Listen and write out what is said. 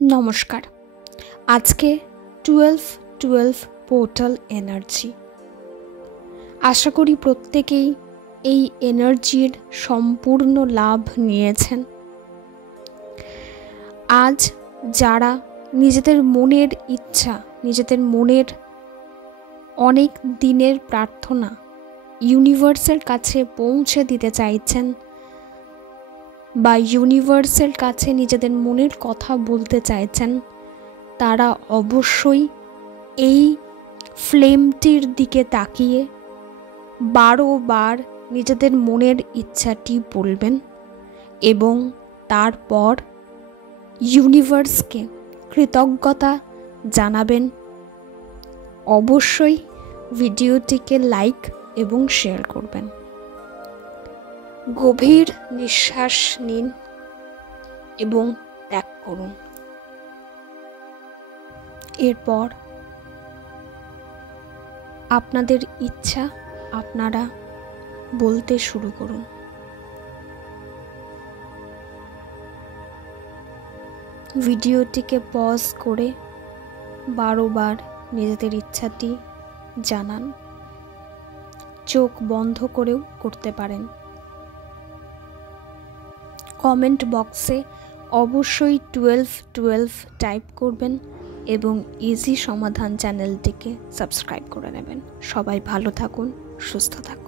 নমস্কার। আজকে 12-12 portal energy. আশা করি প্রত্যেকেই এই এনার্জির সম্পূর্ণ লাভ নিয়েছেন। আজ যারা নিজেদের মনের ইচ্ছা, নিজেদের মনের অনেক দিনের প্রার্থনা ইউনিভার্সের কাছে পৌঁছে দিতে চাইছেন বা ইউনিভার্সের কাছে নিজেদের মনের কথা বলতে চাইছেন, তারা অবশ্যই এই ফ্লেমটির দিকে তাকিয়ে 12 বার নিজেদের মনের ইচ্ছাটি বলবেন এবং তারপর ইউনিভার্সকে কৃতজ্ঞতা জানাবেন। অবশ্যই ভিডিওটিকে লাইক এবং শেয়ার করবেন। গভীর নিঃশ্বাস নিন এবং ত্যাগ করুন। এরপর আপনাদের ইচ্ছা আপনারা বলতে শুরু করুন। ভিডিওটিকে পজ করে 12 বার নিজেদের ইচ্ছাটি জানান। চোখ বন্ধ করেও করতে পারেন। কমেন্ট বক্সে অবশ্যই 12-12 টাইপ করবেন এবং ইজি সমাধান চ্যানেলটিকে সাবস্ক্রাইব করে নেবেন। সবাই ভালো থাকুন, সুস্থ থাকুন।